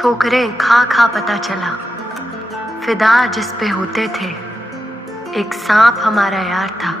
ठोकरें खा खा पता चला, फिदा जिस पे होते थे एक सांप हमारा यार था।